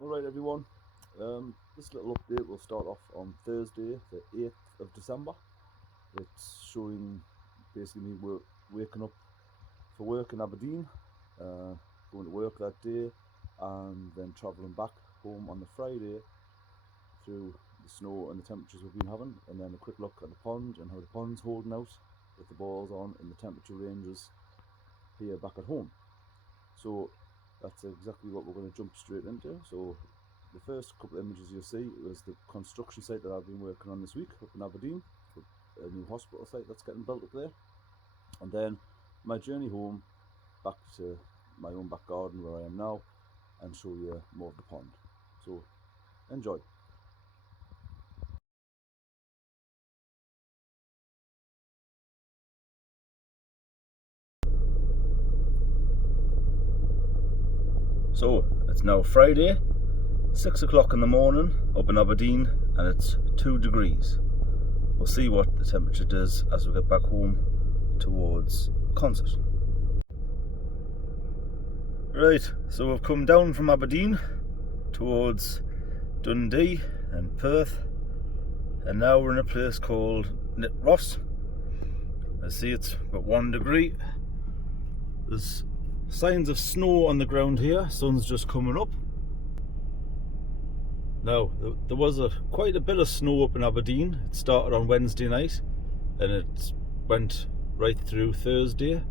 Alright everyone, this little update will start off on Thursday the 8th of December. It's showing basically me waking up for work in Aberdeen, going to work that day and then travelling back home on the Friday through the snow and the temperatures we've been having, and then a quick look at the pond and how the pond's holding out with the balls on and the temperature ranges here back at home. So that's exactly what we're going to jump straight into. So the first couple of images you'll see was the construction site that I've been working on this week up in Aberdeen, a new hospital site that's getting built up there, and then my journey home back to my own back garden where I am now, and show you more of the pond. So enjoy. So it's now Friday, 6 o'clock in the morning up in Aberdeen, and it's 2 degrees. We'll see what the temperature does as we get back home towards Consett. Right, so we've come down from Aberdeen towards Dundee and Perth, and now we're in a place called Nitross. I see it's about 1 degree. There's signs of snow on the ground here, sun's just coming up. Now, there was quite a bit of snow up in Aberdeen. It started on Wednesday night and it went right through Thursday.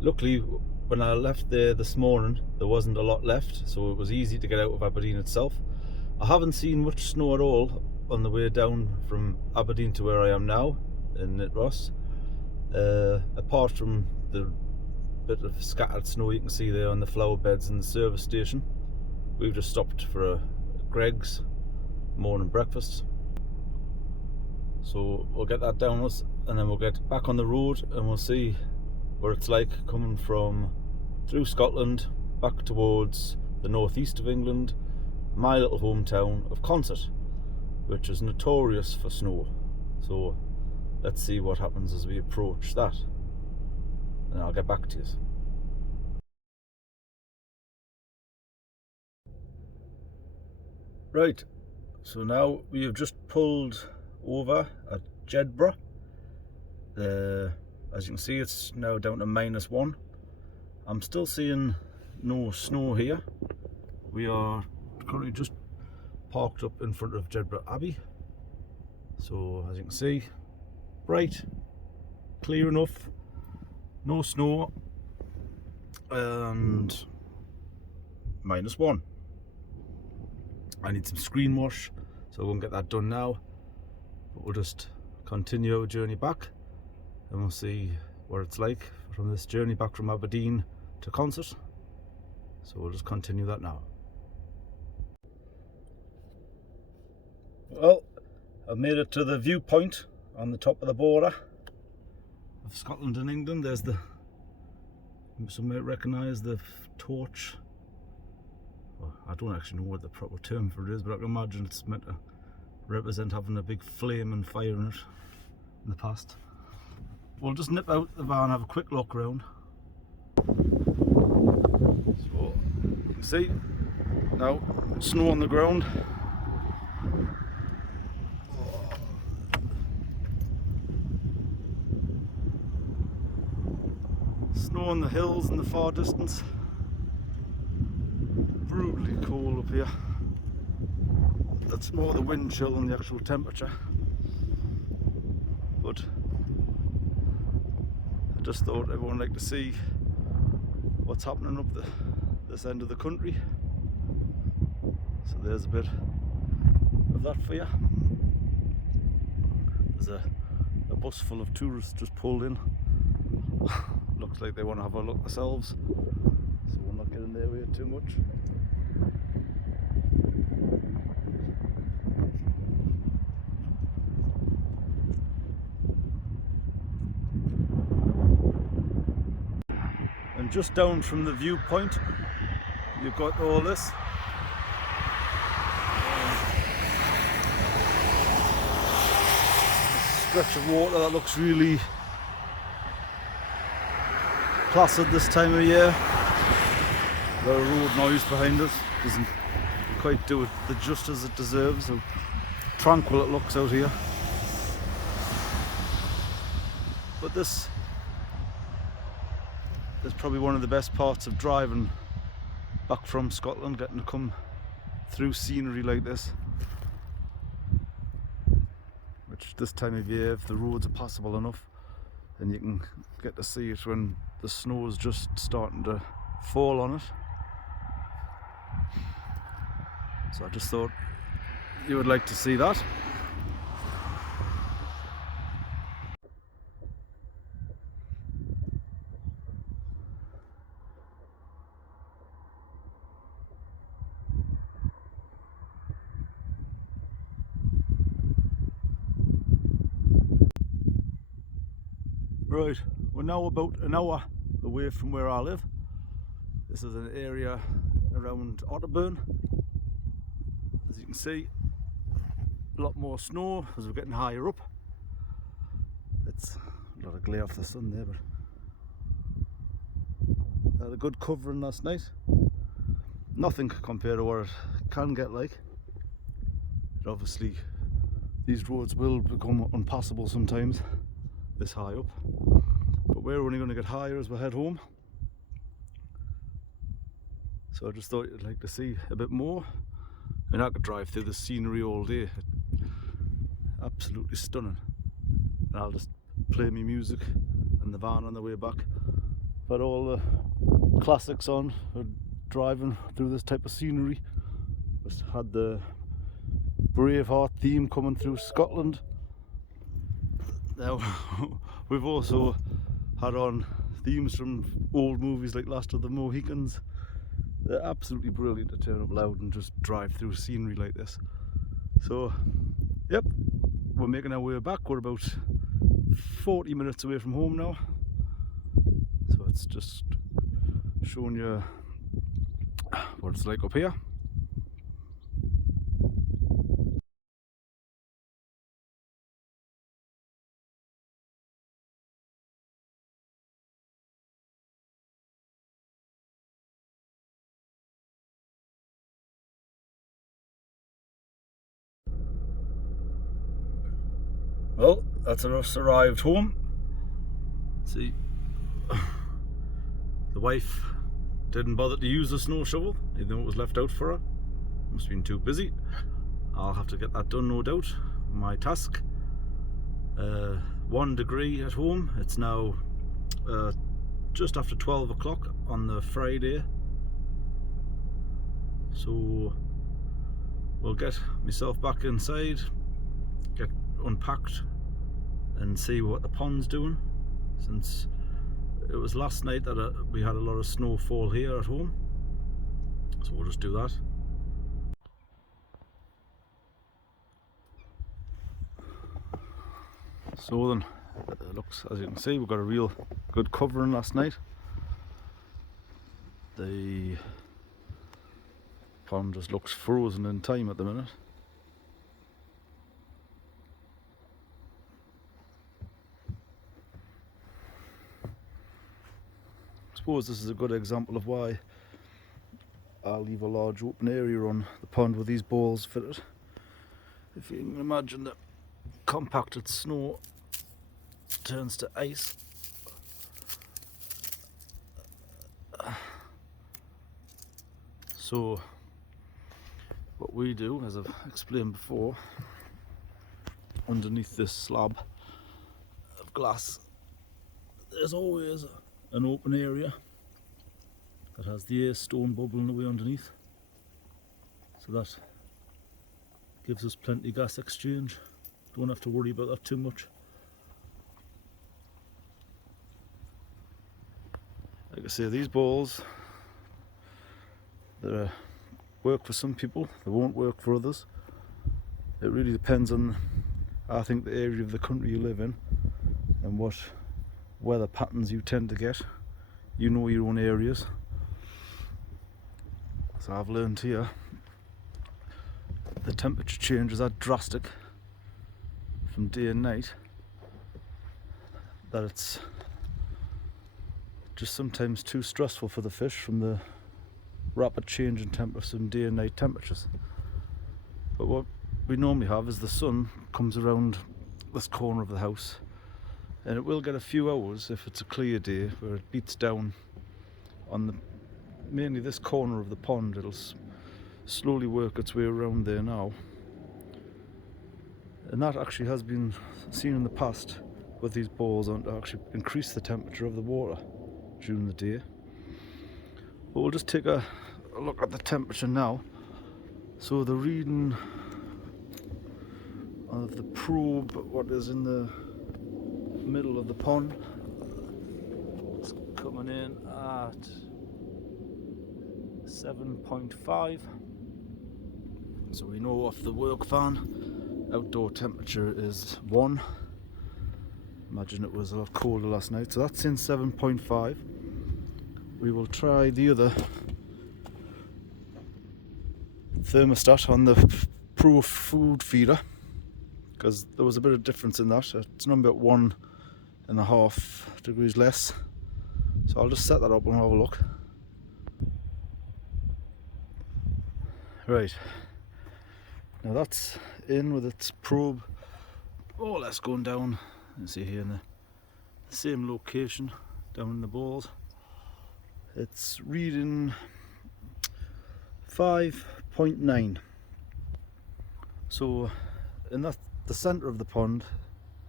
Luckily, when I left there this morning, there wasn't a lot left, so it was easy to get out of Aberdeen itself. I haven't seen much snow at all on the way down from Aberdeen to where I am now in Nitross, apart from the bit of scattered snow you can see there on the flower beds in the service station. We've just stopped for a Greg's morning breakfast, so we'll get that down us and then we'll get back on the road and we'll see what it's like coming from through Scotland back towards the northeast of England, my little hometown of Consett, which is notorious for snow. So let's see what happens as we approach that, and I'll get back to you. Right, so now we have just pulled over at Jedburgh. As you can see, it's now down to -1. I'm still seeing no snow here. We are currently just parked up in front of Jedburgh Abbey. So as you can see, bright, clear enough, no snow, and -1. I need some screen wash, so we'll get that done now. But we'll just continue our journey back and we'll see what it's like from this journey back from Aberdeen to Consett. So we'll just continue that now. Well, I've made it to the viewpoint on the top of the border of Scotland and England. There's some might recognise the torch. Well, I don't actually know what the proper term for it is, but I can imagine it's meant to represent having a big flame and fire in it in the past. We'll just nip out the van and have a quick look around. So you can see now snow on the ground. Snow on the hills in the far distance. Brutally cold up here. That's more the wind chill than the actual temperature. But I just thought everyone would like to see what's happening up this end of the country. So there's a bit of that for you. There's a bus full of tourists just pulled in. Looks like they want to have a look themselves, so we'll not get in their way too much. And just down from the viewpoint, you've got all this stretch of water that looks really placid this time of year. A lot of road noise behind us. Doesn't quite do it the justice it deserves, how tranquil it looks out here. But this is probably one of the best parts of driving back from Scotland, getting to come through scenery like this. Which this time of year, if the roads are passable enough, and you can get to see it when the snow is just starting to fall on it. So I just thought you would like to see that. Right, we're now about an hour away from where I live. This is an area around Otterburn. As you can see, a lot more snow as we're getting higher up. It's a lot of glare off the sun there, but I had a good covering last night. Nothing compared to what it can get like. But obviously, these roads will become unpassable sometimes, this high up. But we're only going to get higher as we head home. So I just thought you'd like to see a bit more. I mean, I could drive through the scenery all day. Absolutely stunning. And I'll just play me music in the van on the way back. But all the classics on, driving through this type of scenery. Just had the Braveheart theme coming through Scotland. Now we've also had on themes from old movies like Last of the Mohicans. They're absolutely brilliant to turn up loud and just drive through scenery like this. So, yep, we're making our way back. We're about 40 minutes away from home now. So it's just showing you what it's like up here. Well, that's us arrived home. See, the wife didn't bother to use the snow shovel, even though it was left out for her. Must have been too busy. I'll have to get that done, no doubt. My task. 1 degree at home. It's now just after 12 o'clock on the Friday. So we'll get myself back inside, get unpacked and see what the pond's doing, since it was last night that we had a lot of snowfall here at home. So we'll just do that. So then, it looks, as you can see, we've got a real good covering last night. The pond just looks frozen in time at the minute. I suppose this is a good example of why I'll leave a large open area on the pond with these balls fitted. If you can imagine the compacted snow turns to ice. So what we do, as I've explained before, underneath this slab of glass there's always an open area that has the air stone bubbling away underneath, so that gives us plenty gas exchange. Don't have to worry about that too much. Like I say, these balls, they work for some people, they won't work for others. It really depends on, I think, the area of the country you live in and what weather patterns you tend to get. You know your own areas. So I've learned here the temperature changes are drastic from day and night, that it's just sometimes too stressful for the fish from the rapid change in temperature, some day and night temperatures. But what we normally have is the sun comes around this corner of the house, and it will get a few hours if it's a clear day where it beats down on the mainly this corner of the pond. It'll slowly work its way around there now, and that actually has been seen in the past with these balls on to actually increase the temperature of the water during the day. But we'll just take a look at the temperature now. So the reading of the probe, what is in the middle of the pond, it's coming in at 7.5. So we know off the work fan, outdoor temperature is 1. Imagine it was a lot colder last night. So that's in 7.5. We will try the other thermostat on the Pro food feeder, because there was a bit of difference in that. It's number at 1.5 degrees less. So I'll just set that up and have a look. Right, now that's in with its probe more or less going down. You see here in the same location down in the balls. It's reading 5.9. So in that, the centre of the pond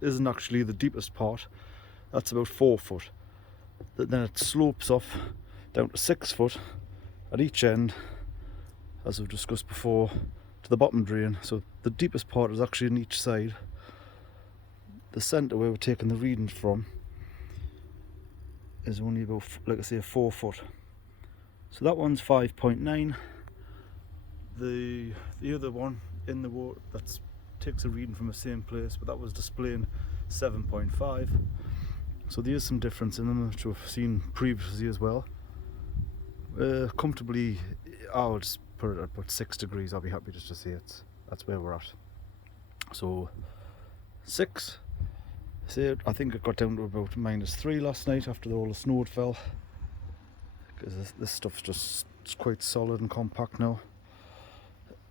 isn't actually the deepest part. That's about 4 foot. Then it slopes off down to 6 foot at each end, as we've discussed before, to the bottom drain. So the deepest part is actually on each side. The centre where we're taking the readings from is only about, like I say, 4 foot. So that one's 5.9. The other one in the water that takes a reading from the same place, but that was displaying 7.5. So there's some difference in them, which we've seen previously as well. Comfortably, I would put it at about 6 degrees. I'll be happy just to say that's where we're at. So 6. So I think it got down to about -3 last night after all the snow had fell, because this stuff's just quite solid and compact now.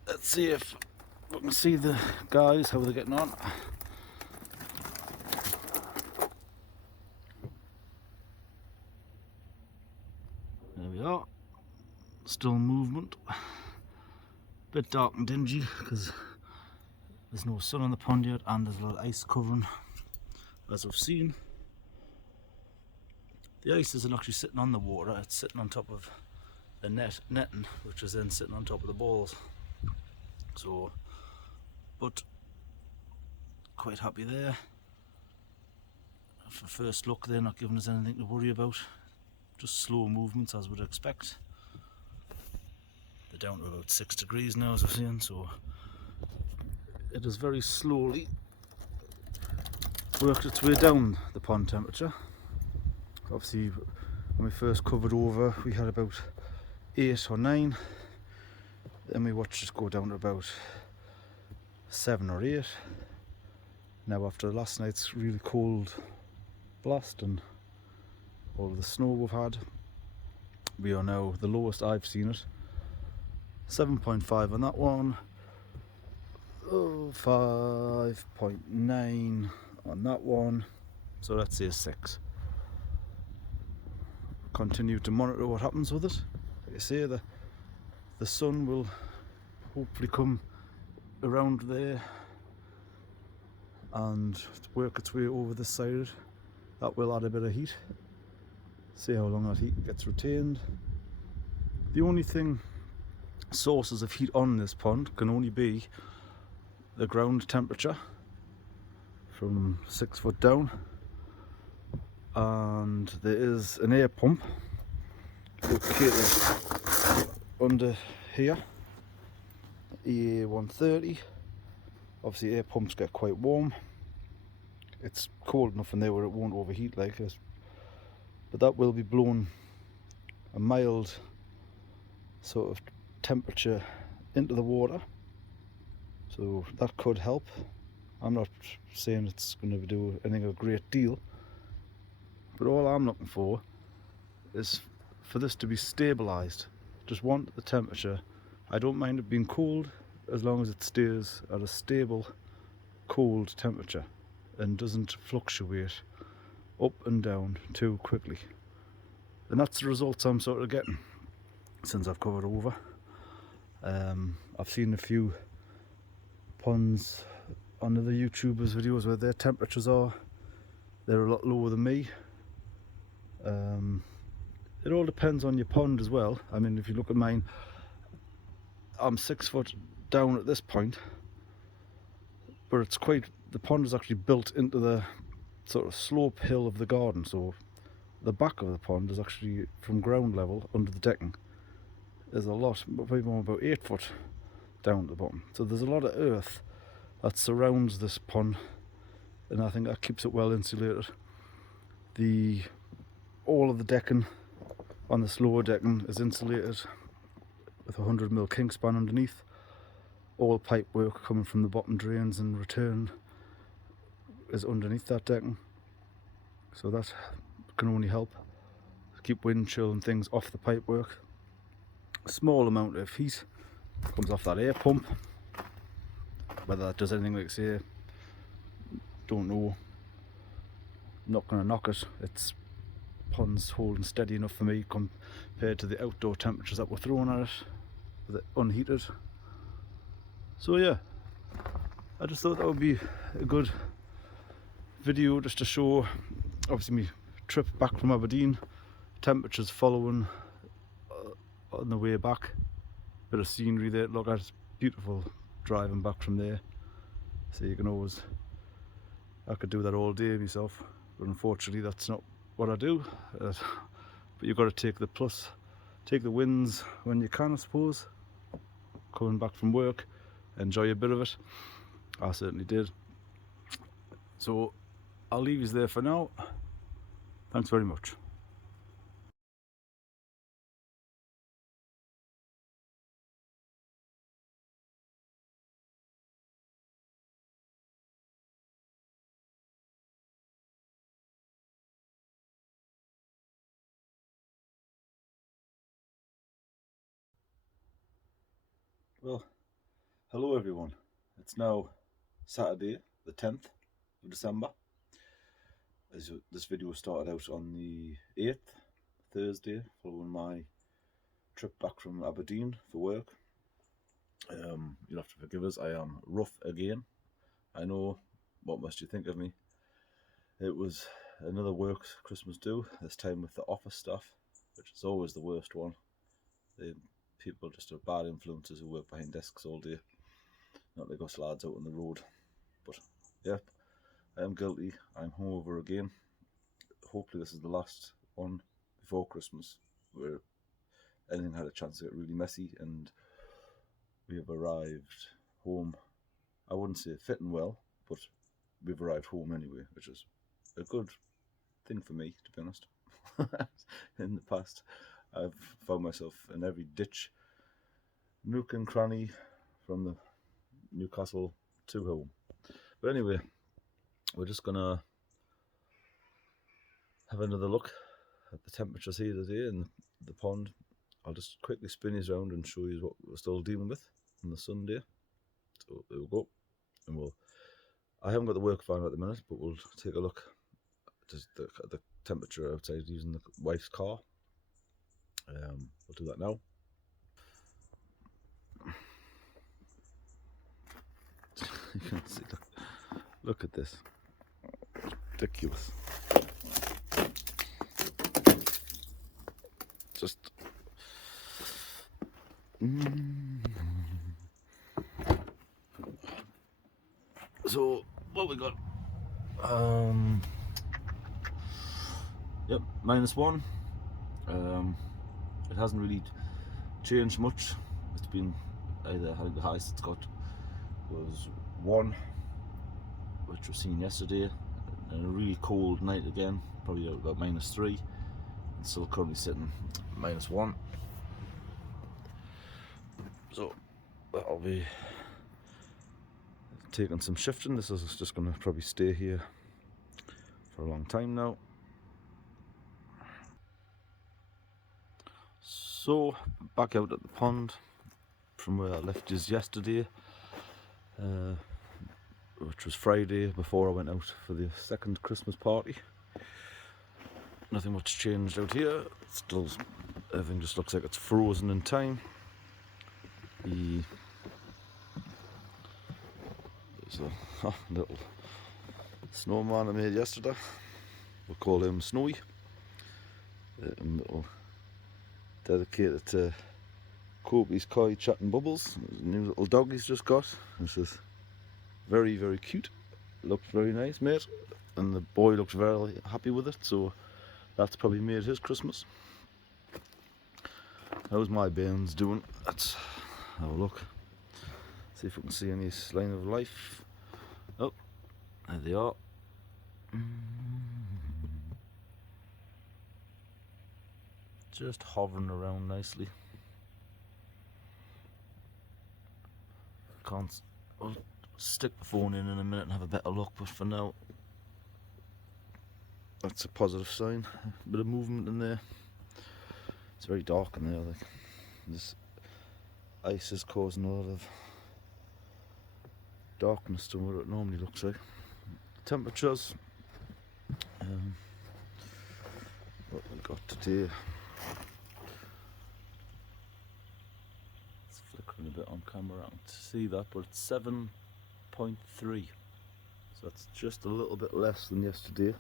Let's see if we can see the guys, how they're getting on. There we are. Still movement. Bit dark and dingy because there's no sun on the pond yet, and there's a lot of ice covering, as we've seen. The ice isn't actually sitting on the water, it's sitting on top of the netting, which is then sitting on top of the balls. So, but quite happy there. For first look, they're not giving us anything to worry about. Just slow movements, as we'd expect. They're down to about 6 degrees now, as we're seeing, so it has very slowly worked its way down the pond temperature. Obviously, when we first covered over, we had about 8 or 9. Then we watched it go down to about 7 or 8. Now, after last night's really cold blast and all of the snow we've had, we are now the lowest I've seen it. 7.5 on that one. 5.9 on that one. So let's say 6. Continue to monitor what happens with it. Like I say, the sun will hopefully come around there and work its way over this side. That will add a bit of heat. See how long that heat gets retained. The only sources of heat on this pond can only be the ground temperature from 6 foot down, and there is an air pump located under here, EA130. Obviously air pumps get quite warm. It's cold enough in there where it won't overheat like it, but that will be blowing a mild sort of temperature into the water, so that could help. I'm not saying it's going to do anything a great deal, but all I'm looking for is for this to be stabilised, just want the temperature. I don't mind it being cold as long as it stays at a stable cold temperature and doesn't fluctuate up and down too quickly. And that's the results I'm sort of getting since I've covered over. I've seen a few ponds on other YouTubers' videos where their temperatures they're a lot lower than me. It all depends on your pond as well. I mean, if you look at mine, I'm 6 foot down at this point, but it's the pond is actually built into the sort of slope hill of the garden, so the back of the pond is actually from ground level under the decking. There's a lot, probably about 8 foot down at the bottom, so there's a lot of earth that surrounds this pond, and I think that keeps it well insulated. All of the decking on the slower decking is insulated with 100mm Kingspan underneath. All pipe work coming from the bottom drains and return is underneath that decking, so that can only help keep wind chill and things off the pipe work. A small amount of heat comes off that air pump. Whether that does anything, like I say, don't know. I'm not going to knock it. It's pond's holding steady enough for me compared to the outdoor temperatures that we're throwing at it with it unheated. So yeah, I just thought that would be a good video just to show obviously my trip back from Aberdeen, temperatures following on the way back, bit of scenery there to look at. It's beautiful driving back from there, so you can always, I could do that all day myself, but unfortunately that's not what I do. But you've got to take the wins when you can, I suppose. Coming back from work, enjoy a bit of it. I certainly did. So I'll leave you there for now. Thanks very much. Well, hello everyone. It's now Saturday, the 10th of December. This video started out on the 8th, Thursday, following my trip back from Aberdeen for work. You'll have to forgive us, I am rough again. I know, what must you think of me? It was another work Christmas do, this time with the office staff, which is always the worst one. People just have bad influences who work behind desks all day, not like us lads out on the road. But yeah, I am guilty. I'm hungover again. Hopefully this is the last one before Christmas where anything had a chance to get really messy, and we have arrived home. I wouldn't say fitting well, but we've arrived home anyway, which is a good thing for me, to be honest. In the past, I've found myself in every ditch, nook and cranny, from the Newcastle to home. But anyway, we're just gonna have another look at the temperatures here today in the pond. I'll just quickly spin these around and show you what we're still dealing with on the Sunday. So there we go. And I haven't got the work van at the minute, but we'll take a look at the temperature outside using the wife's car. We'll do that now. You can see, look at this. Ridiculous. Just so what we got? Yep, -1. It hasn't really changed much. It's been I think the highest it's got was 1, which was seen yesterday, and a really cold night again, probably about -3. It's still currently sitting -1. So that'll be taking some shifting. This is just going to probably stay here for a long time now. So, back out at the pond from where I left is yesterday, which was Friday before I went out for the second Christmas party. Nothing much changed out here. Still, everything just looks like it's frozen in time. There's a little snowman I made yesterday. We'll call him Snowy. Dedicated to Kobe's Koi Chat and Bubbles. New little dog he's just got. This is very, very cute. Looks very nice, mate. And the boy looks very happy with it, so that's probably made his Christmas. How's my bairns doing? Let's have a look. See if we can see any sign of life. Oh, there they are. Just hovering around nicely. I'll stick the phone in a minute and have a better look, but for now that's a positive sign. A bit of movement in there. It's very dark in there, like this ice is causing a lot of darkness to what it normally looks like. Temperatures, what we got today. It's flickering a bit on camera, I can't see that, but it's 7.3. So that's just a little bit less than yesterday.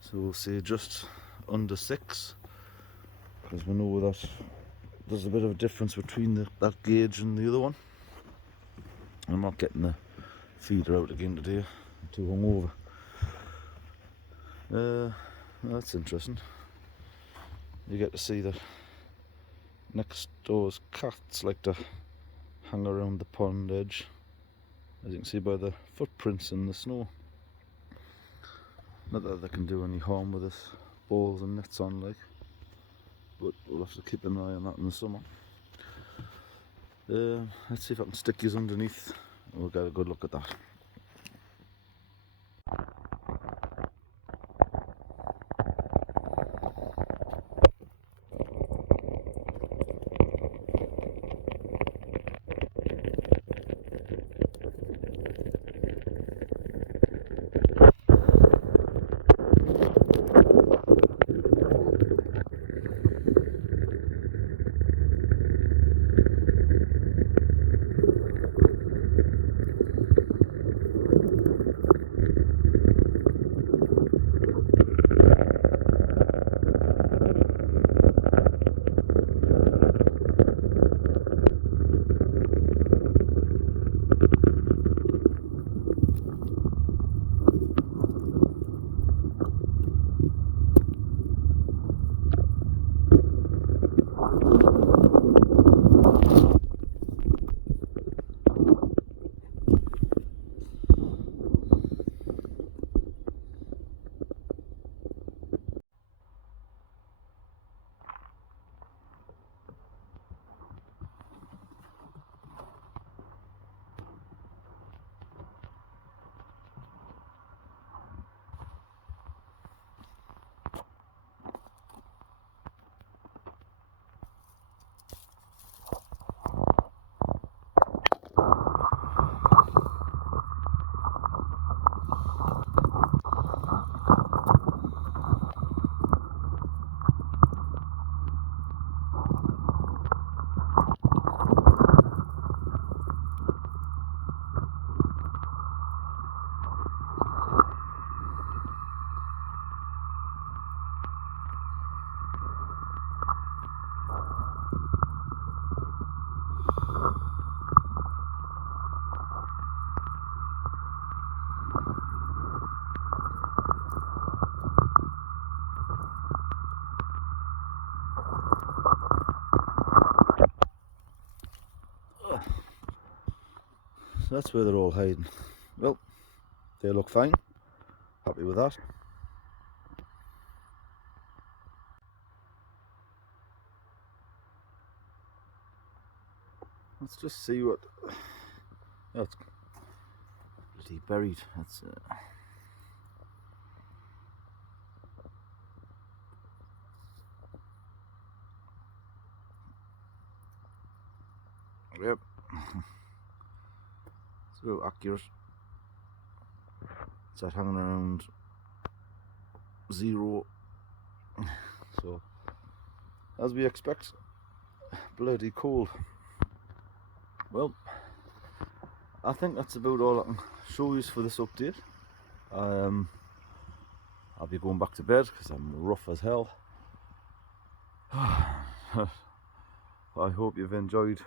So we'll say just under 6, because we know that there's a bit of a difference between that gauge and the other one. I'm not getting the feeder out again today. I'm too hungover. That's interesting. You get to see that next door's cats like to hang around the pond edge, as you can see by the footprints in the snow. Not that they can do any harm with this balls and nets on, like, but we'll have to keep an eye on that in the summer. Let's see if I can stick these underneath and we'll get a good look at that. So that's where they're all hiding. Well, they look fine. Happy with that. Let's just see what. Oh, it's bloody buried. That's. Yep. So accurate. It's at hanging around 0. So, as we expect, bloody cold. Well, I think that's about all I can show you for this update. I'll be going back to bed because I'm rough as hell. I hope you've enjoyed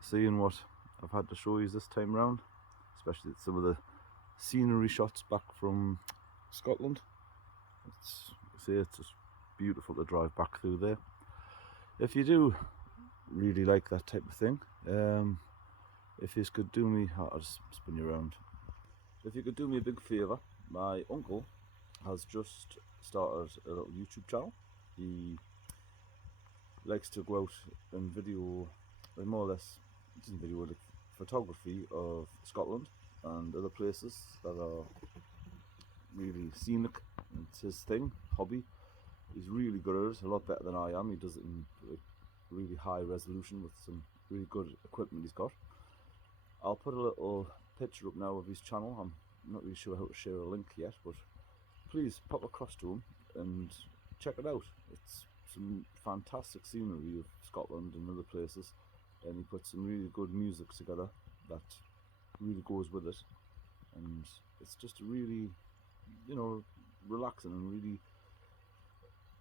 seeing what I've had to show you this time round, especially some of the scenery shots back from Scotland. It's just beautiful to drive back through there. If you do really like that type of thing, if you could do me, I'll just spin you around. If you could do me a big favour, my uncle has just started a little YouTube channel. He likes to go out and video, more or less, video like photography of Scotland and other places that are really scenic. It's his thing, hobby. He's really good at it, a lot better than I am. He does it in like, really high resolution with some really good equipment he's got. I'll put a little picture up now of his channel. I'm not really sure how to share a link yet, but please pop across to him and check it out. It's some fantastic scenery of Scotland and other places, and he puts some really good music together that really goes with it, and it's just really, you know, relaxing and really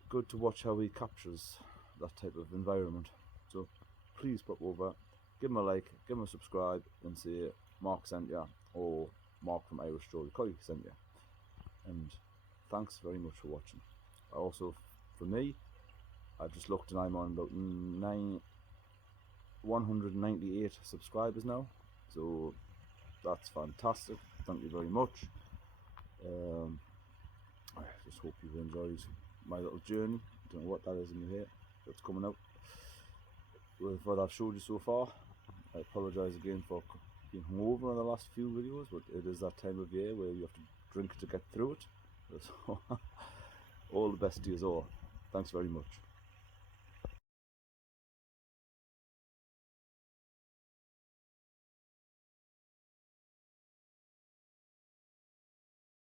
good to watch how he captures that type of environment. So please pop over, give him a like, give him a subscribe, and say Mark sent ya, or Mark from Irish Story Coy sent ya. And thanks very much for watching. Also, for me, I just looked and I'm on about 198 subscribers now, so that's fantastic. Thank you very much. I just hope you've enjoyed my little journey. Don't know what that is in your hair that's coming out with what I've showed you so far. I apologise again for being hungover in the last few videos, but it is that time of year where you have to drink to get through it. So all the best to you all. Thanks very much.